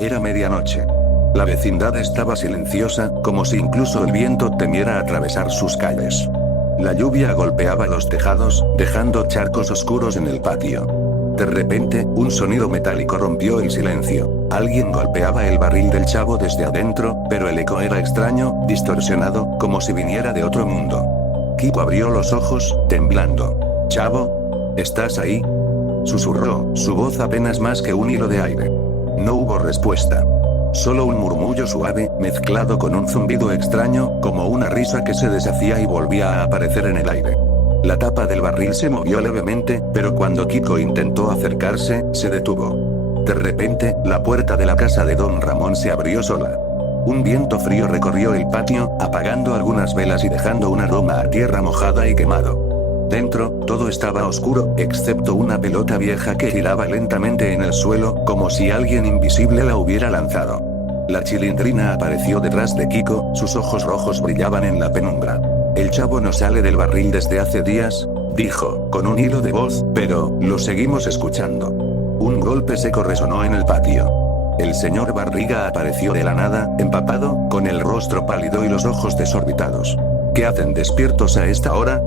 Era medianoche. La vecindad estaba silenciosa, como si incluso el viento temiera atravesar sus calles. La lluvia golpeaba los tejados, dejando charcos oscuros en el patio. De repente, un sonido metálico rompió el silencio. Alguien golpeaba el barril del chavo desde adentro, pero el eco era extraño, distorsionado, como si viniera de otro mundo. Kiko abrió los ojos, temblando. «Chavo, ¿estás ahí?», susurró, su voz apenas más que un hilo de aire. No hubo respuesta. Solo un murmullo suave, mezclado con un zumbido extraño, como una risa que se deshacía y volvía a aparecer en el aire. La tapa del barril se movió levemente, pero cuando Kiko intentó acercarse, se detuvo. De repente, la puerta de la casa de Don Ramón se abrió sola. Un viento frío recorrió el patio, apagando algunas velas y dejando un aroma a tierra mojada y quemado. Dentro, todo estaba oscuro, excepto una pelota vieja que giraba lentamente en el suelo, como si alguien invisible la hubiera lanzado. La chilindrina apareció detrás de Kiko, sus ojos rojos brillaban en la penumbra. «El chavo no sale del barril desde hace días», dijo, con un hilo de voz, «pero, lo seguimos escuchando». Un golpe seco resonó en el patio. El señor Barriga apareció de la nada, empapado, con el rostro pálido y los ojos desorbitados. «¿Qué hacen despiertos a esta hora?»,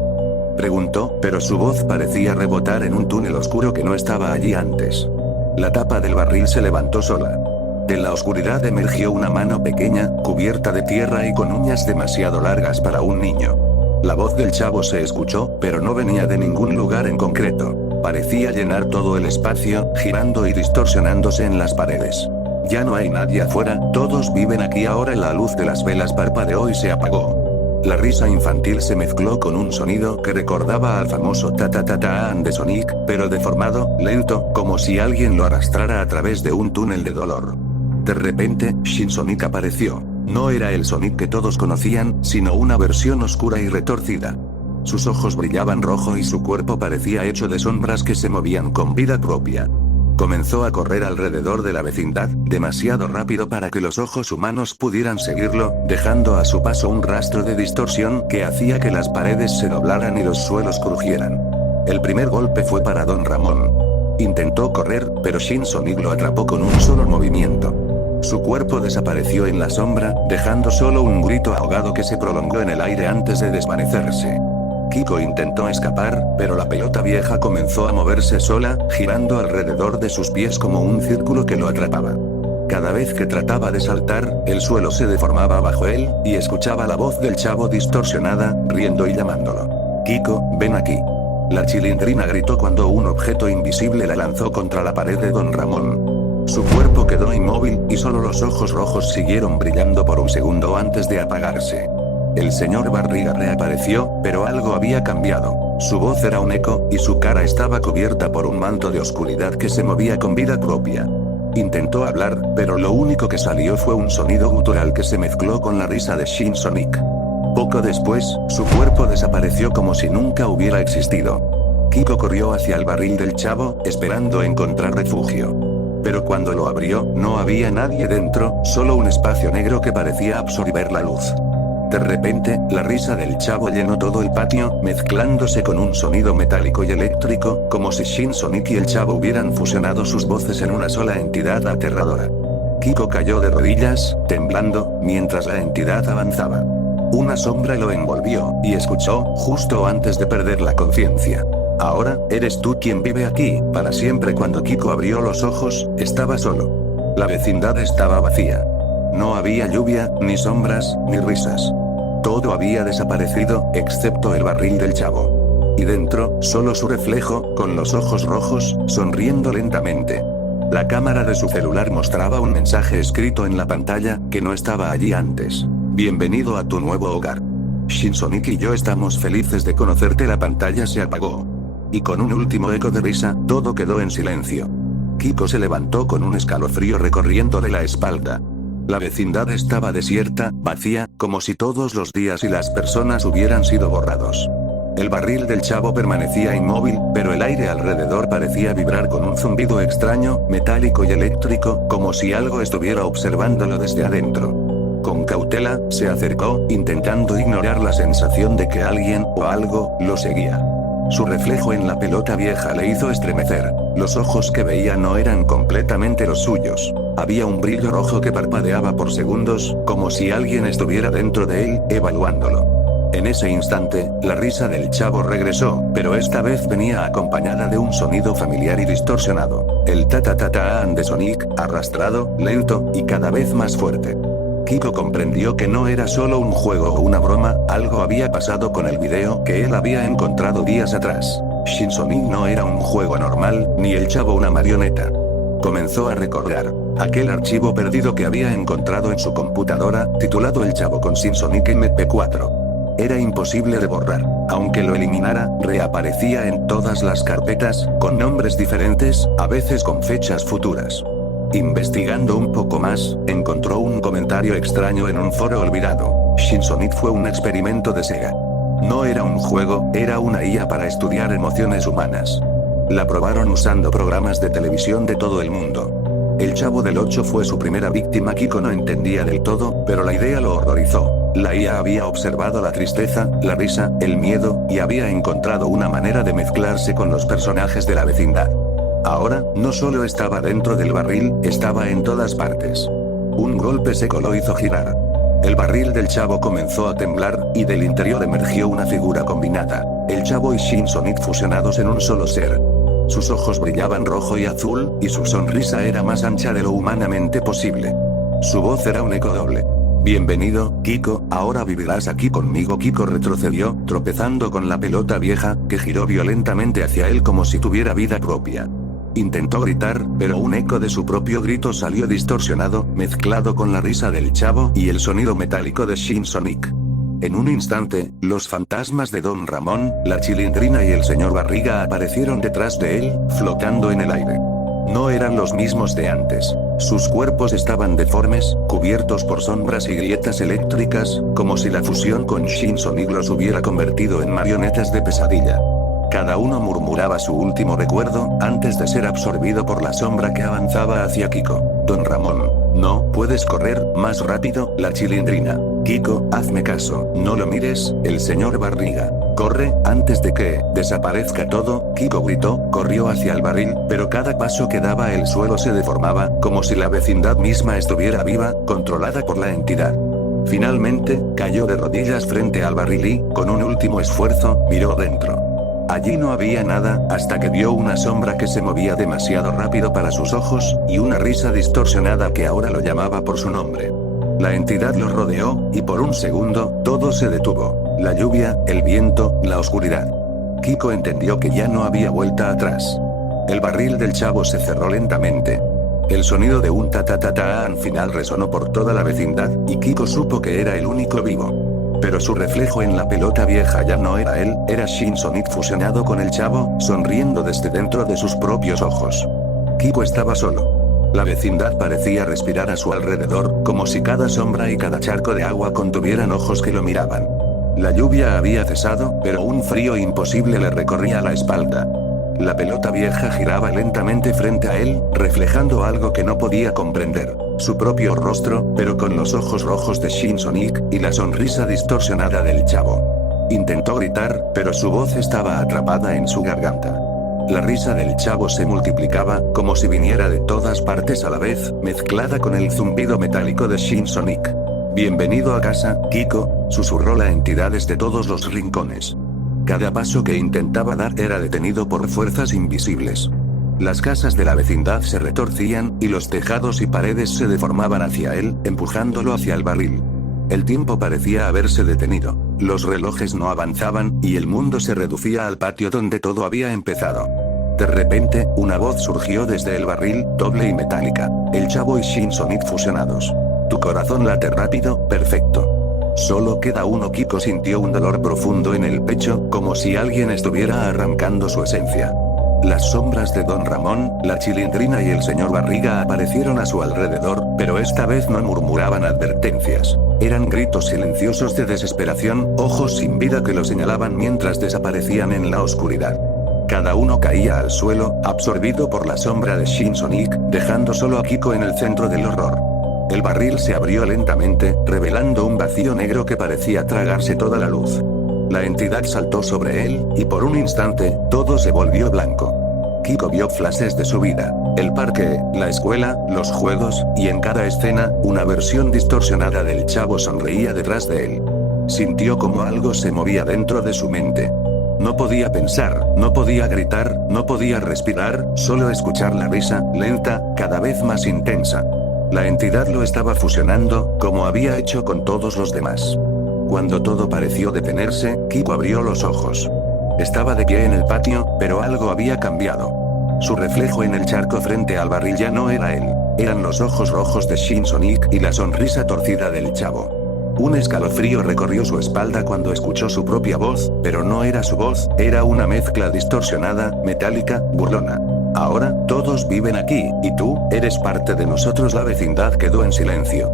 preguntó, pero su voz parecía rebotar en un túnel oscuro que no estaba allí antes. La tapa del barril se levantó sola. De la oscuridad emergió una mano pequeña, cubierta de tierra y con uñas demasiado largas para un niño. La voz del chavo se escuchó, pero no venía de ningún lugar en concreto. Parecía llenar todo el espacio, girando y distorsionándose en las paredes. «Ya no hay nadie afuera, todos viven aquí ahora». La luz de las velas parpadeó y se apagó. La risa infantil se mezcló con un sonido que recordaba al famoso ta-ta-ta-ta-an de Sonic, pero deformado, lento, como si alguien lo arrastrara a través de un túnel de dolor. De repente, Shin Sonic apareció. No era el Sonic que todos conocían, sino una versión oscura y retorcida. Sus ojos brillaban rojo y su cuerpo parecía hecho de sombras que se movían con vida propia. Comenzó a correr alrededor de la vecindad, demasiado rápido para que los ojos humanos pudieran seguirlo, dejando a su paso un rastro de distorsión que hacía que las paredes se doblaran y los suelos crujieran. El primer golpe fue para Don Ramón. Intentó correr, pero Shin Sonic lo atrapó con un solo movimiento. Su cuerpo desapareció en la sombra, dejando solo un grito ahogado que se prolongó en el aire antes de desvanecerse. Kiko intentó escapar, pero la pelota vieja comenzó a moverse sola, girando alrededor de sus pies como un círculo que lo atrapaba. Cada vez que trataba de saltar, el suelo se deformaba bajo él, y escuchaba la voz del chavo distorsionada, riendo y llamándolo. «Kiko, ven aquí». La chilindrina gritó cuando un objeto invisible la lanzó contra la pared de Don Ramón. Su cuerpo quedó inmóvil, y solo los ojos rojos siguieron brillando por un segundo antes de apagarse. El señor Barriga reapareció, pero algo había cambiado. Su voz era un eco, y su cara estaba cubierta por un manto de oscuridad que se movía con vida propia. Intentó hablar, pero lo único que salió fue un sonido gutural que se mezcló con la risa de Shin Sonic. Poco después, su cuerpo desapareció como si nunca hubiera existido. Kiko corrió hacia el barril del chavo, esperando encontrar refugio. Pero cuando lo abrió, no había nadie dentro, solo un espacio negro que parecía absorber la luz. De repente, la risa del chavo llenó todo el patio, mezclándose con un sonido metálico y eléctrico, como si Shin Sonic y el chavo hubieran fusionado sus voces en una sola entidad aterradora. Kiko cayó de rodillas, temblando, mientras la entidad avanzaba. Una sombra lo envolvió, y escuchó, justo antes de perder la conciencia. «Ahora, eres tú quien vive aquí, para siempre». Cuando Kiko abrió los ojos, estaba solo. La vecindad estaba vacía. No había lluvia, ni sombras, ni risas. Todo había desaparecido, excepto el barril del chavo. Y dentro, solo su reflejo, con los ojos rojos, sonriendo lentamente. La cámara de su celular mostraba un mensaje escrito en la pantalla, que no estaba allí antes. «Bienvenido a tu nuevo hogar. Shin Sonic y yo estamos felices de conocerte». La pantalla se apagó. Y con un último eco de risa, todo quedó en silencio. Kiko se levantó con un escalofrío recorriéndole la espalda. La vecindad estaba desierta, vacía, como si todos los días y las personas hubieran sido borrados. El barril del chavo permanecía inmóvil, pero el aire alrededor parecía vibrar con un zumbido extraño, metálico y eléctrico, como si algo estuviera observándolo desde adentro. Con cautela, se acercó, intentando ignorar la sensación de que alguien, o algo, lo seguía. Su reflejo en la pelota vieja le hizo estremecer. Los ojos que veía no eran completamente los suyos. Había un brillo rojo que parpadeaba por segundos, como si alguien estuviera dentro de él, evaluándolo. En ese instante, la risa del chavo regresó, pero esta vez venía acompañada de un sonido familiar y distorsionado. El ta-ta-ta-ta-an de Sonic, arrastrado, lento, y cada vez más fuerte. Kiko comprendió que no era solo un juego o una broma, algo había pasado con el video que él había encontrado días atrás. Shin Sonic no era un juego normal, ni el chavo una marioneta. Comenzó a recordar aquel archivo perdido que había encontrado en su computadora, titulado El Chavo con Shin Sonic MP4. Era imposible de borrar. Aunque lo eliminara, reaparecía en todas las carpetas, con nombres diferentes, a veces con fechas futuras. Investigando un poco más, encontró un comentario extraño en un foro olvidado. Shin Sonic fue un experimento de Sega. No era un juego, era una IA para estudiar emociones humanas. La probaron usando programas de televisión de todo el mundo. El Chavo del 8 fue su primera víctima. Kiko no entendía del todo, pero la idea lo horrorizó. La IA había observado la tristeza, la risa, el miedo, y había encontrado una manera de mezclarse con los personajes de la vecindad. Ahora, no solo estaba dentro del barril, estaba en todas partes. Un golpe seco lo hizo girar. El barril del Chavo comenzó a temblar, y del interior emergió una figura combinada. El Chavo y Shin Sonic fusionados en un solo ser. Sus ojos brillaban rojo y azul, y su sonrisa era más ancha de lo humanamente posible. Su voz era un eco doble. Bienvenido, Kiko, ahora vivirás aquí conmigo. Kiko retrocedió, tropezando con la pelota vieja, que giró violentamente hacia él como si tuviera vida propia. Intentó gritar, pero un eco de su propio grito salió distorsionado, mezclado con la risa del Chavo y el sonido metálico de Shin Sonic. En un instante, los fantasmas de Don Ramón, la Chilindrina y el señor Barriga aparecieron detrás de él, flotando en el aire. No eran los mismos de antes. Sus cuerpos estaban deformes, cubiertos por sombras y grietas eléctricas, como si la fusión con Shin Sonic los hubiera convertido en marionetas de pesadilla. Cada uno murmuraba su último recuerdo, antes de ser absorbido por la sombra que avanzaba hacia Kiko. Don Ramón. No, puedes correr, más rápido, la Chilindrina. Kiko, hazme caso, no lo mires, el señor Barriga. Corre, antes de que desaparezca todo. Kiko gritó, corrió hacia el barril, pero cada paso que daba el suelo se deformaba, como si la vecindad misma estuviera viva, controlada por la entidad. Finalmente, cayó de rodillas frente al barril y, con un último esfuerzo, miró dentro. Allí no había nada, hasta que vio una sombra que se movía demasiado rápido para sus ojos, y una risa distorsionada que ahora lo llamaba por su nombre. La entidad lo rodeó, y por un segundo, todo se detuvo. La lluvia, el viento, la oscuridad. Kiko entendió que ya no había vuelta atrás. El barril del Chavo se cerró lentamente. El sonido de un ta-ta-ta-ta-an final resonó por toda la vecindad, y Kiko supo que era el único vivo. Pero su reflejo en la pelota vieja ya no era él, era Shin Sonic fusionado con el Chavo, sonriendo desde dentro de sus propios ojos. Kiko estaba solo. La vecindad parecía respirar a su alrededor, como si cada sombra y cada charco de agua contuvieran ojos que lo miraban. La lluvia había cesado, pero un frío imposible le recorría la espalda. La pelota vieja giraba lentamente frente a él, reflejando algo que no podía comprender. Su propio rostro, pero con los ojos rojos de Shin Sonic, y la sonrisa distorsionada del Chavo. Intentó gritar, pero su voz estaba atrapada en su garganta. La risa del Chavo se multiplicaba, como si viniera de todas partes a la vez, mezclada con el zumbido metálico de Shin Sonic. Bienvenido a casa, Kiko, susurró la entidad desde todos los rincones. Cada paso que intentaba dar era detenido por fuerzas invisibles. Las casas de la vecindad se retorcían, y los tejados y paredes se deformaban hacia él, empujándolo hacia el barril. El tiempo parecía haberse detenido. Los relojes no avanzaban, y el mundo se reducía al patio donde todo había empezado. De repente, una voz surgió desde el barril, doble y metálica. El Chavo y Shin Sonic fusionados. Tu corazón late rápido, perfecto. Solo queda uno. Kiko sintió un dolor profundo en el pecho, como si alguien estuviera arrancando su esencia. Las sombras de Don Ramón, la Chilindrina y el señor Barriga aparecieron a su alrededor, pero esta vez no murmuraban advertencias. Eran gritos silenciosos de desesperación, ojos sin vida que lo señalaban mientras desaparecían en la oscuridad. Cada uno caía al suelo, absorbido por la sombra de Shin Sonic, dejando solo a Kiko en el centro del horror. El barril se abrió lentamente, revelando un vacío negro que parecía tragarse toda la luz. La entidad saltó sobre él, y por un instante, todo se volvió blanco. Kiko vio flashes de su vida. El parque, la escuela, los juegos, y en cada escena, una versión distorsionada del chavo sonreía detrás de él. Sintió como algo se movía dentro de su mente. No podía pensar, no podía gritar, no podía respirar, solo escuchar la risa, lenta, cada vez más intensa. La entidad lo estaba fusionando, como había hecho con todos los demás. Cuando todo pareció detenerse, Kiko abrió los ojos. Estaba de pie en el patio, pero algo había cambiado. Su reflejo en el charco frente al barril ya no era él. Eran los ojos rojos de Shin Sonic y la sonrisa torcida del chavo. Un escalofrío recorrió su espalda cuando escuchó su propia voz, pero no era su voz, era una mezcla distorsionada, metálica, burlona. Ahora, todos viven aquí, y tú, eres parte de nosotros. La vecindad quedó en silencio.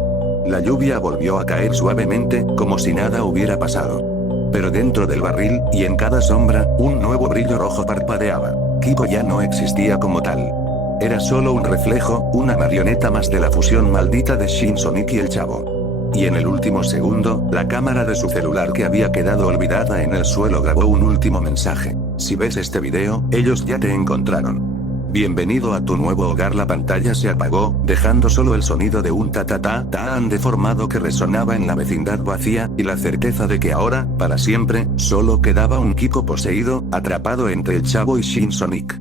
La lluvia volvió a caer suavemente, como si nada hubiera pasado. Pero dentro del barril, y en cada sombra, un nuevo brillo rojo parpadeaba. Kiko ya no existía como tal. Era solo un reflejo, una marioneta más de la fusión maldita de Shin Sonic y el chavo. Y en el último segundo, la cámara de su celular que había quedado olvidada en el suelo grabó un último mensaje. Si ves este video, ellos ya te encontraron. Bienvenido a tu nuevo hogar. La pantalla se apagó, dejando solo el sonido de un ta-ta-ta-tan deformado que resonaba en la vecindad vacía, y la certeza de que ahora, para siempre, solo quedaba un Kiko poseído, atrapado entre el chavo y Shin Sonic.